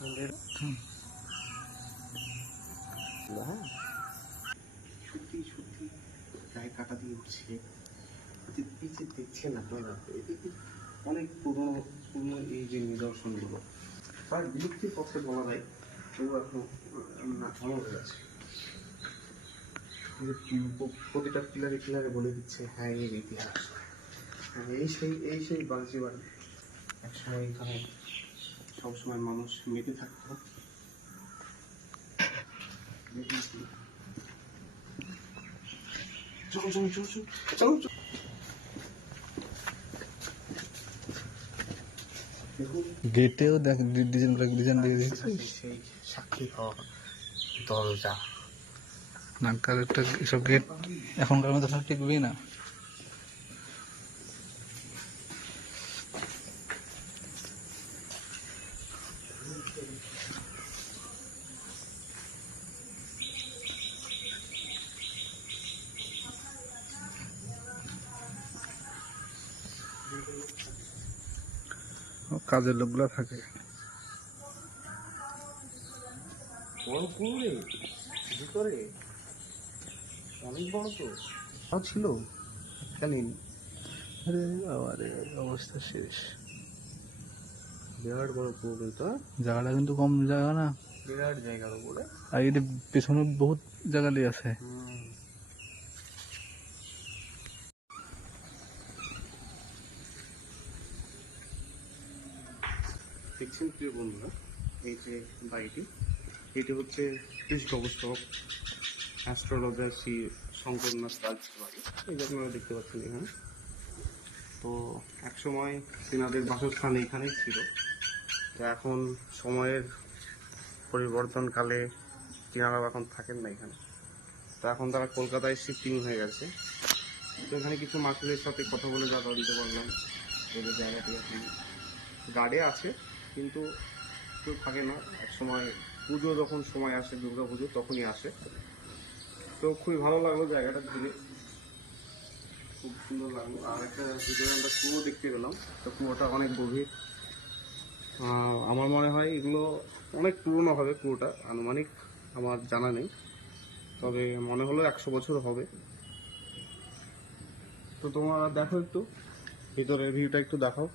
হ্যাঁ। সত্যি সত্যি। গায়ে কাটা দিয়ে উঠছে। এই যে দেখছেন আপনারা অনেক পুরনো পুরনো এই যে নিদর্শনগুলো প্রায় বিলুপ্তির পথে বলা যায় সেগুলো এখন না অমর হয়ে আছে প্রতিটা পিলারে পিলারে বলে দিচ্ছে হ্যাঁ এর ইতিহাস। হ্যাঁ, এই সেই এই সেই বাগজি বাড়ি একসময় এখানে সবসময় মানুষ মেতে থাকতো। চল চল চল চল চল চল। গেটেও দেখ ডিজাইন ডিজাইন দিয়ে দিয়েছে। সেই সাক্ষী হওয়ার দরজা। নাকার একটা এসব গেট এখনকার মতো সব টিকবেই না? কাজের লোকগুলো থাকে। ভিতরে? অনেক বড় তো। ছিল? আরে বাবা অবস্থা শেষ। বিরাট বড় পুকুর তো জায়গাটা কিন্তু কম জায়গা না। বিরাট জায়গার উপরে। আর এটা পেছনে বহুত জায়গা দিয়ে আছে দেখছেন, প্রিয় বন্ধুরা, এই যে বাড়িটি, এটি হচ্ছে কৃষি গবেষক অ্যাস্ট্রোলজার শ্রী শঙ্করনাথ রাজ বাড়ি। এই যে আপনারা দেখতে পাচ্ছেন এখানে। তো একসময় তেনাদের বাসস্থান এখানেই ছিল। তো এখন সময়ের পরিবর্তনকালে তেনারাও এখন থাকেন না এখানে। তো এখন তারা কলকাতায় শিফটিং হয়ে গেছে। তো এখানে কিছু মাসিদের সাথে কথা বলে যা দিতে পারলাম। এদের জায়গাটি এখন গার্ডে আছে। কিন্তু কেউ থাকে না। এক সময় পুজো, যখন সময় আসে, দুর্গা পুজো, তখনই আসে। তো খুবই ভালো লাগল জায়গাটা ঘুরে। খুব সুন্দর লাগল। আর একটা ভিতরে আমরা কুয়ো দেখতে পেলাম, তো কুয়োটা অনেক গভীর। আমার মনে হয় এগুলো অনেক পুরনো হবে কুয়োটা, আনুমানিক আমার জানা নেই। তবে মনে হলো একশো বছর হবে। তো তোমরা দেখো একটু, ভিতরের ভিউটা একটু দেখাও।